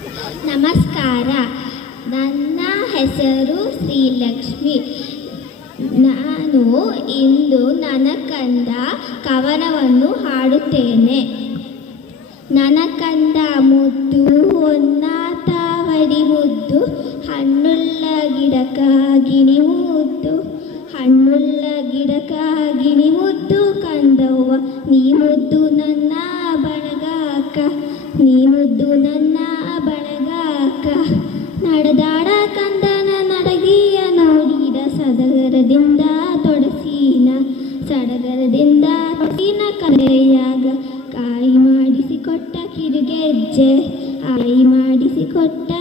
ನಮಸ್ಕಾರ. ನನ್ನ ಹೆಸರು ಶ್ರೀಲಕ್ಷ್ಮಿ. ನಾನು ಇಂದು ನನ್ನ ಕಂದ ಕವನವನ್ನು ಹಾಡುತ್ತೇನೆ. ನನ್ನ ಕಂದ ಮುದ್ದು ಹೊನ್ನಾತವಡಿ ಮುದ್ದು, ಹಣ್ಣುಳ್ಳ ಗಿಡಕಾಗಿಣಿ ಮುದ್ದು, ಹಣ್ಣುಳ್ಳ ಗಿಡಕಾಗಿಣಿ ಮುದ್ದು. ಕಂದವ್ವ ನೀ ಮುದ್ದು ನನ್ನ ಬಳಗಾಕ, ನೀ ಮುದ್ದು ನನ್ನ ಬಳಗಾಕ. ನಡೆದಾಡ ಕಂದನ ನಡಗಿಯ ನೋಡಿದ, ಸಡಗರದಿಂದ ತೊಡಸಿನ, ಸಡಗರದಿಂದ ತೊಡಸಿನ. ಕಲೆಯಾಗ ಕಾಯಿ ಮಾಡಿಸಿಕೊಟ್ಟ ಕಿರುಗೆಜ್ಜೆ, ಆಯಿ ಮಾಡಿಸಿಕೊಟ್ಟ